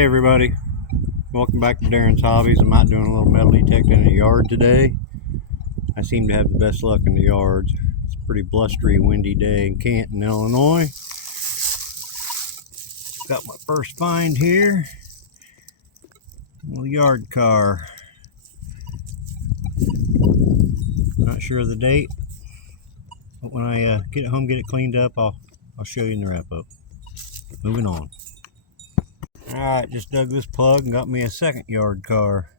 Hey everybody, welcome back to Darren's Hobbies. I'm out doing a little metal detecting in the yard today. I seem to have the best luck in the yards. It's a pretty blustery, windy day in Canton, Illinois. Got my first find here. A little yard car. Not sure of the date, but when I get it home, get it cleaned up, I'll show you in the wrap up. Moving on. Alright, just dug this plug and got me a second yard car.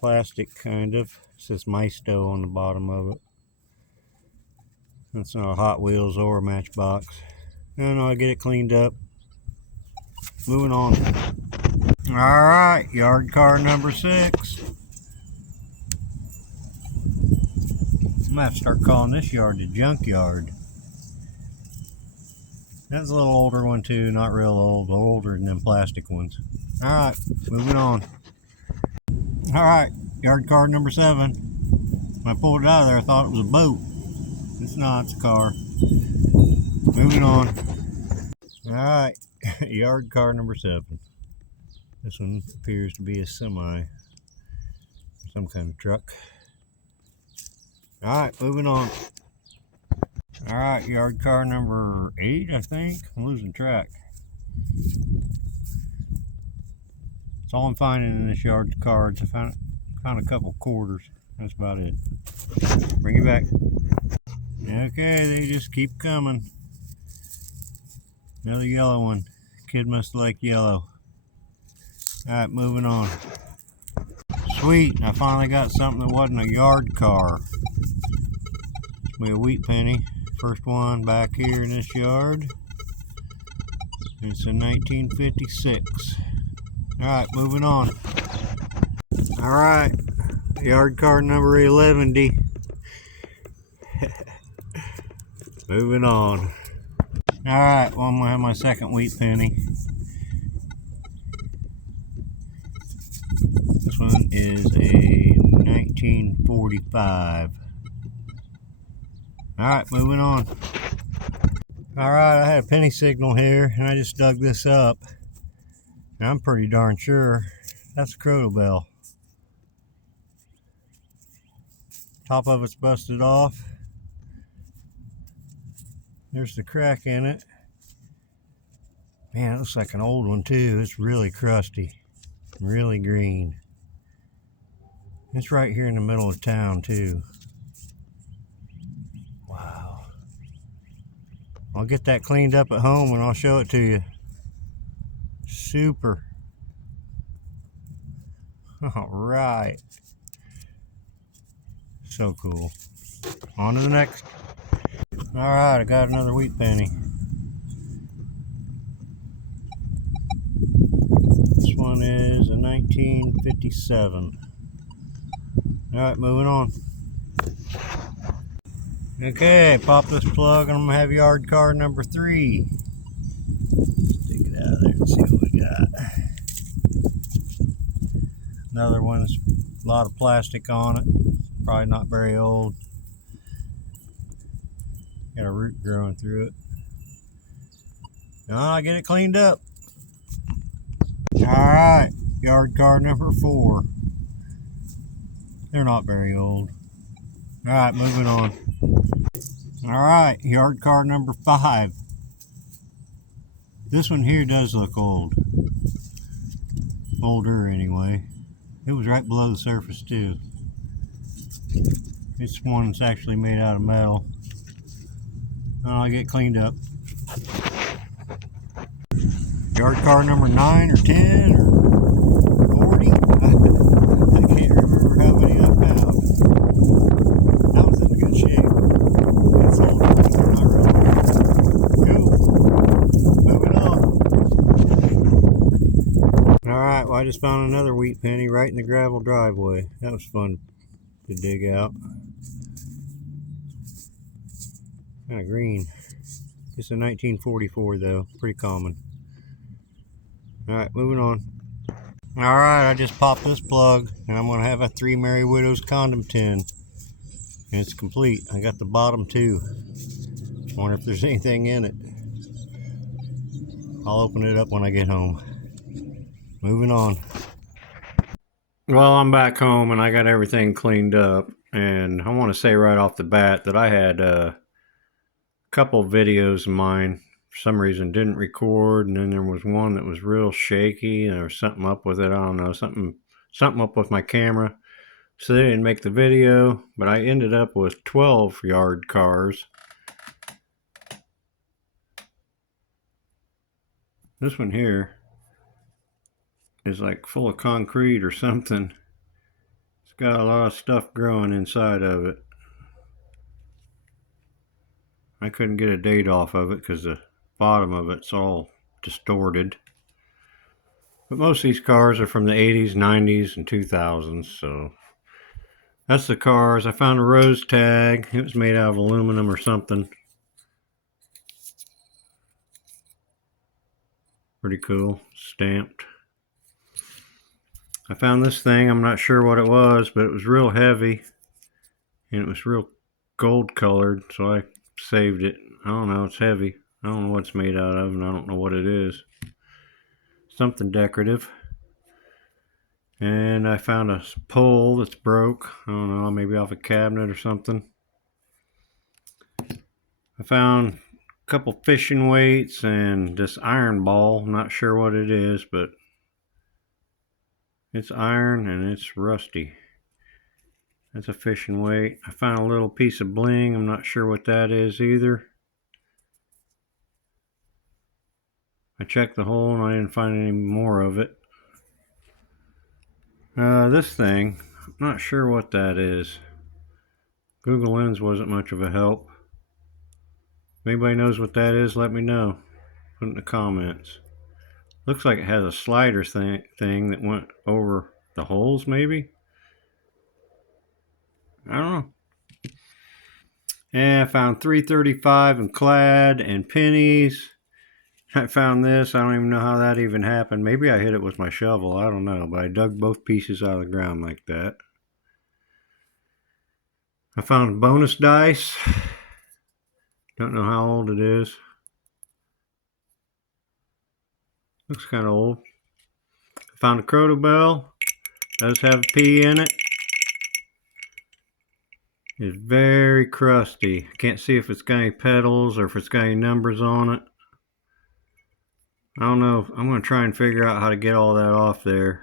Plastic, kind of. It says Maisto on the bottom of it. That's not a Hot Wheels or a Matchbox. And I'll get it cleaned up. Moving on. Alright, yard car number 6. I'm gonna have to start calling this yard the junk yard. That's a little older one too, not real old, older than them plastic ones. Alright, moving on. Alright, yard car number 7. When I pulled it out of there, I thought it was a boat. It's not, it's a car. Moving on. Alright, yard car number 7. This one appears to be a semi. Some kind of truck. Alright, moving on. Alright, yard car number 8, I think. I'm losing track. That's all I'm finding in this yard cards. I found a couple quarters. That's about it. Bring it back. Okay, they just keep coming. Another yellow one. Kid must like yellow. Alright, moving on. Sweet, I finally got something that wasn't a yard car. It's me a wheat penny. First one back here in this yard. It's a 1956. Alright, moving on. Alright, yard car number 11. Moving on. Alright, well, I'm going to have my second wheat penny. This one is a 1945. Alright, moving on. Alright, I had a penny signal here, and I just dug this up. And I'm pretty darn sure that's a Crotal bell. Top of it's busted off. There's the crack in it. Man, it looks like an old one too. It's really crusty, really green. It's right here in the middle of town too. Wow. I'll get that cleaned up at home and I'll show it to you. Super. All right. So cool. On to the next. All right, I got another wheat penny. This one is a 1957. All right, moving on. Okay, pop this plug and I'm gonna have yard car number 3. Take it out of there and see what we got. Another one's a lot of plastic on it. Probably not very old. Got a root growing through it. Now I get it cleaned up. Alright, yard car number 4. They're not very old. Alright, moving on. Alright, yard car number 5. This one here does look old. Older anyway. It was right below the surface too. This one's actually made out of metal. I'll get cleaned up. Yard car number 9 or 10 or 40. I can't remember how many I found. That was in good shape. It's old, not really. Cool. Moving on. Alright, well I just found another wheat penny right in the gravel driveway. That was fun to dig out. Kind of green. It's a 1944 though, pretty common. Alright, moving on. Alright, I just popped this plug and I'm going to have a 3 Merry Widows condom tin. And it's complete. I got the bottom too. Wonder if there's anything in it. I'll open it up when I get home. Moving on. Well, I'm back home and I got everything cleaned up. And I want to say right off the bat that I had a couple of videos of mine for some reason didn't record, and then there was one that was real shaky and there was something up with it. I don't know, something up with my camera, so they didn't make the video. But I ended up with 12 yard cars. This one here is like full of concrete or something. It's got a lot of stuff growing inside of it. I couldn't get a date off of it because the bottom of it's all distorted. But most of these cars are from the 80s, 90s, and 2000s, so that's the cars. I found a rose tag. It was made out of aluminum or something. Pretty cool. Stamped. I found this thing. I'm not sure what it was, but it was real heavy. And it was real gold colored, so I saved it. I don't know. It's heavy. I don't know what it's made out of, and I don't know what it is. Something decorative. And I found a pole that's broke. I don't know, maybe off a cabinet or something. I found a couple fishing weights and this iron ball. I'm not sure what it is, but it's iron and it's rusty. That's a fishing weight. I found a little piece of bling. I'm not sure what that is either. I checked the hole and I didn't find any more of it. This thing, I'm not sure what that is. Google Lens wasn't much of a help. If anybody knows what that is, let me know. Put it in the comments. Looks like it has a slider thing that went over the holes, maybe? I don't know. And I found 335 and clad and pennies. I found this. I don't even know how that even happened. Maybe I hit it with my shovel. I don't know. But I dug both pieces out of the ground like that. I found bonus dice. Don't know how old it is. Looks kind of old. I found a Croto Bell. Does have a P in it. It's very crusty. Can't see if it's got any petals or if it's got any numbers on it. I don't know. I'm going to try and figure out how to get all that off there.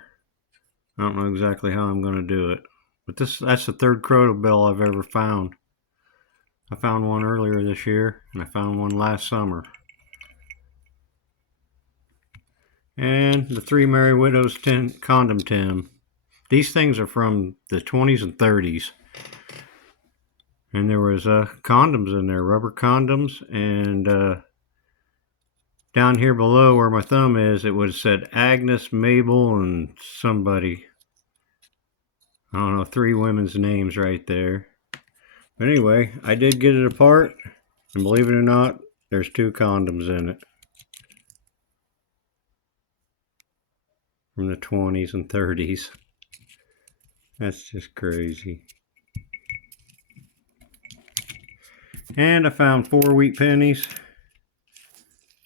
I don't know exactly how I'm going to do it. But that's the third Croto Bell I've ever found. I found one earlier this year, and I found one last summer. And the 3 Merry Widows condom tin. These things are from the 20s and 30s. And there was condoms in there, rubber condoms, and down here below where my thumb is, it would have said Agnes, Mabel, and somebody. I don't know, 3 women's names right there. But anyway, I did get it apart, and believe it or not, there's 2 condoms in it. From the 20s and 30s. That's just crazy. And I found 4 wheat pennies.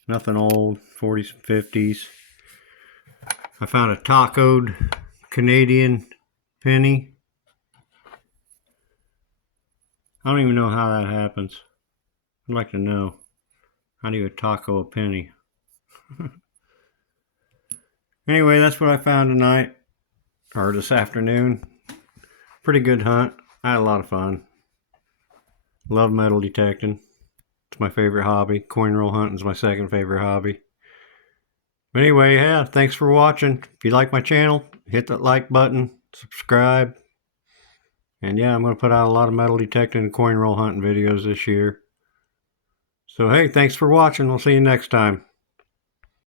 Nothing old, 40s and 50s. I found a tacoed Canadian penny. I don't even know how that happens. I'd like to know. How do you taco a penny? Anyway, that's what I found tonight. Or this afternoon. Pretty good hunt. I had a lot of fun. Love metal detecting. It's my favorite hobby. Coin roll hunting is my second favorite hobby. But anyway, yeah, thanks for watching. If you like my channel, hit that like button, subscribe. And yeah, I'm going to put out a lot of metal detecting and coin roll hunting videos this year. So hey, thanks for watching. We'll see you next time.